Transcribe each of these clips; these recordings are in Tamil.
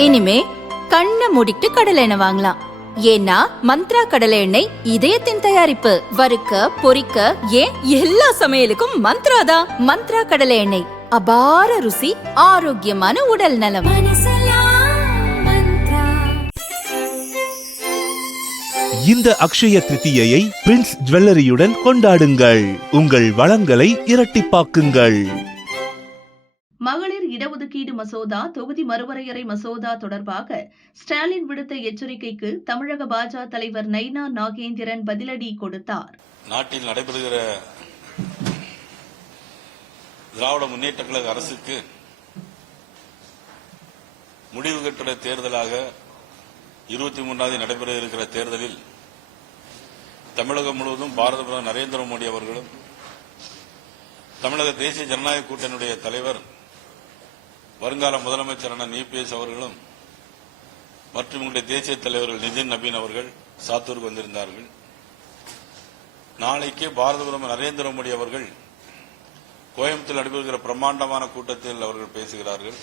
இனிமே கண்ணை மூடிட்டு கடலை எண்ணெய் வாங்கலாம். ஏன்னா மந்த்ரா கடலை எண்ணெய் இதயத்தின் தயாரிப்பு. வறுக்க பொரிக்க ஏன் எல்லா சமையலுக்கும் மந்த்ரா தான். மந்த்ரா கடலை எண்ணெய், அபார ருசி, ஆரோக்கியமான உடல் நலம். இந்த அக்ஷய திருத்தியை பிரின்ஸ் ஜுவல்லரியுடன் கொண்டாடுங்கள். உங்கள் வளங்களை இரட்டிப்பாக்குங்கள். மகளிர் இடஒதுக்கீடு மசோதா, தொகுதி மறுவரையறை மசோதா தொடர்பாக ஸ்டாலின் விடுத்த எச்சரிக்கைக்கு தமிழக பாஜக தலைவர் நைனா நாகேந்திரன் பதிலடி கொடுத்தார். நாட்டில் நடைபெறுகிற திராவிட முன்னேற்ற கழக அரசுக்கு முடிவு கட்டுற தேர்தலாக 23ஆம் நடைபெற இருக்கிற தேர்தலில் தமிழகம் முழுவதும் பாரத பிரதமர் நரேந்திர மோடி அவர்களும் தமிழக தேசிய ஜனநாயக கூட்டணியுடைய தலைவர் வருங்கால முதலமைச்சரான இபிஎஸ் அவர்களும் மற்றும் உங்களுடைய தேசிய தலைவர்கள் நிதின் நபீன் அவர்கள் சாத்தூருக்கு வந்திருந்தார்கள். நாளைக்கு பாரத பிரதமர் நரேந்திர மோடி அவர்கள் கோயம்புத்தூர் நடைபெறுகிற பிரம்மாண்டமான கூட்டத்தில் அவர்கள் பேசுகிறார்கள்.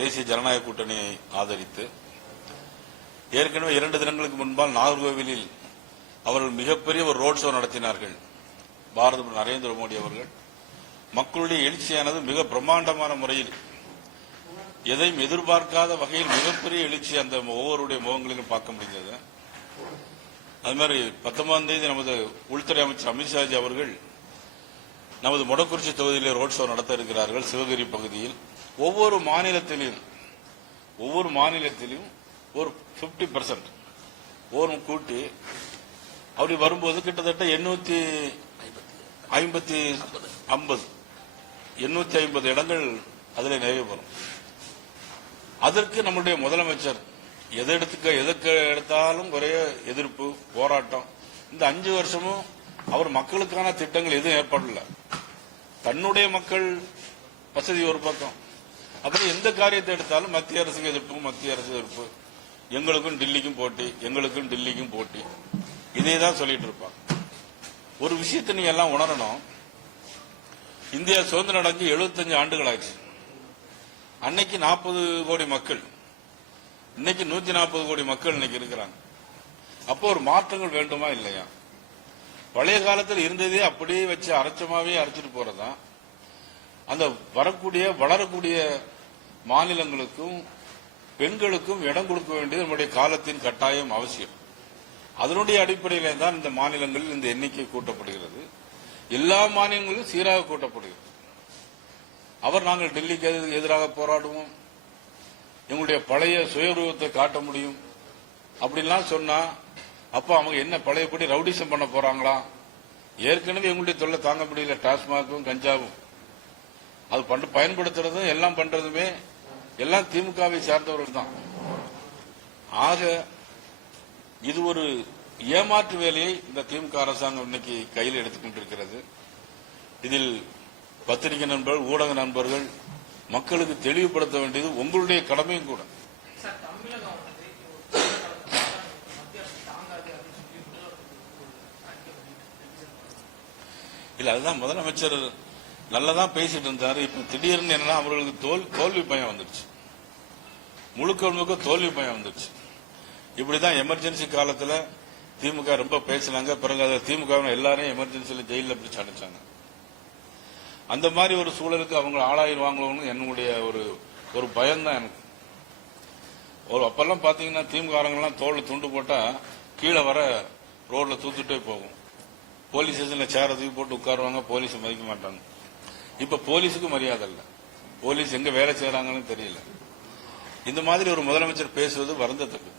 தேசிய ஜனநாயக கூட்டணியை ஆதரித்து ஏற்கனவே 2 தினங்களுக்கு முன்பால் நாகர்கோவிலில் அவர்கள் மிகப்பெரிய ஒரு ரோட் ஷோ நடத்தினார்கள். பாரத பிரதமர் நரேந்திர மோடி அவர்கள் மக்களுடைய எழுச்சியானது மிக பிரம்மாண்டமான முறையில், எதையும் எதிர்பார்க்காத வகையில் மிகப்பெரிய எழுச்சி அந்த ஒவ்வொருடைய முகங்களிலும் பார்க்க முடிந்தது. அது மாதிரி 19ஆம் தேதி நமது உள்துறை அமைச்சர் அமித்ஷாஜி அவர்கள் நமது மொடக்குறிச்சி தொகுதியிலே ரோட் ஷோ நடத்த இருக்கிறார்கள். சிவகிரி பகுதியில் ஒவ்வொரு மாநிலத்திலும் ஒரு 50% ஓர் கூட்டி அப்படி வரும்போது கிட்டத்தட்ட 850 இடங்கள் அதில் நிறைவு பெறும். அதற்கு நம்முடைய முதலமைச்சர் எதற்கு எடுத்தாலும் ஒரே எதிர்ப்பு போராட்டம். இந்த 5 வருஷமும் அவர் மக்களுக்கான திட்டங்கள் எதுவும் ஏற்படல. தன்னுடைய மக்கள் வசதி ஒரு பக்கம், அப்புறம் எந்த காரியத்தை எடுத்தாலும் மத்திய அரசுக்கு எதிர்ப்பு, எங்களுக்கும் டில்லிக்கும் போட்டி, இதே தான் சொல்லிட்டு இருப்பாங்க. ஒரு விஷயத்தை நீங்க எல்லாம் உணரணும். இந்தியா சுதந்திரம் அடைஞ்சு 75 ஆண்டுகள் ஆச்சு. அன்னைக்கு 40 கோடி மக்கள், இன்னைக்கு 140 கோடி மக்கள் இன்னைக்கு இருக்கிறாங்க. அப்போ ஒரு மாற்றங்கள் வேண்டுமா இல்லையா? பழைய காலத்தில் இருந்ததே அப்படியே வச்சு அரைச்சிட்டு போறதா அந்த வளரக்கூடிய மாநிலங்களுக்கும் பெண்களுக்கும் இடம் கொடுக்க வேண்டியது நம்முடைய காலத்தின் கட்டாயம் அவசியம். அதனுடைய அடிப்படையிலே தான் இந்த மாநிலங்களில் இந்த எண்ணிக்கை கூட்டப்படுகிறது. எல்லா மாநிலங்களிலும் சீராக கூட்டப்படுகிறது. நாங்கள் டெல்லிக்கு எதிராக போராடுவோம், எங்களுடைய பழைய சுயரூபத்தை காட்ட முடியும் அப்படின்லாம் சொன்னா, அப்ப அவங்க என்ன பழையபடி ரவுடிசம் பண்ண போறாங்களா? ஏற்கனவே எங்களுடைய தொல்லை தாங்க முடியல. டாஸ்மாகும் கஞ்சாவும் அது பயன்படுத்துறதும் எல்லாம் பண்றதுமே எல்லாம் திமுகவை சார்ந்தவர்கள் தான். ஆக இது ஒரு ஏமாற்று வேலையை இந்த திமுக அரசாங்கம் இன்னைக்கு கையில் எடுத்துக்கொண்டிருக்கிறது. இதில் பத்திரிகை நண்பர்கள், ஊடக நண்பர்கள் மக்களுக்கு தெளிவுபடுத்த வேண்டியது உங்களுடைய கடமையும் கூட. இல்ல, அதுதான் முதலமைச்சர் நல்லதான் பேசிட்டு இருந்தாரு. இப்ப திடீர்னு என்னன்னா அவர்களுக்கு தோல்வி பயம் வந்துருச்சு, முழுக்க தோல்வி பயம் வந்துருச்சு. இப்படிதான் எமர்ஜென்சி காலத்துல திமுக ரொம்ப பேசினாங்க. பிறகு திமுக எல்லாரையும் எமர்ஜென்சியில ஜெயில பிடிச்சு அடைச்சாங்க. அந்த மாதிரி ஒரு சூழலுக்கு அவங்க ஆளாயிருவாங்களோன்னு என்னுடைய ஒரு பயம் தான் எனக்கு. அப்பெல்லாம் பாத்தீங்கன்னா திமுக தோல்ல துண்டு போட்டா கீழே வர ரோட்ல தூத்துட்டே போகும். போலீஸ் ஸ்டேஷன்ல சேர தூக்கி போட்டு உட்காருவாங்க, போலீஸ் மதிக்க மாட்டாங்க. இப்ப போலீஸுக்கு மரியாதை இல்ல, போலீஸ் எங்க வேலை செய்யறாங்கன்னு தெரியல. இந்த மாதிரி ஒரு முதலமைச்சர் பேசுவது வருந்தத்தக்கது.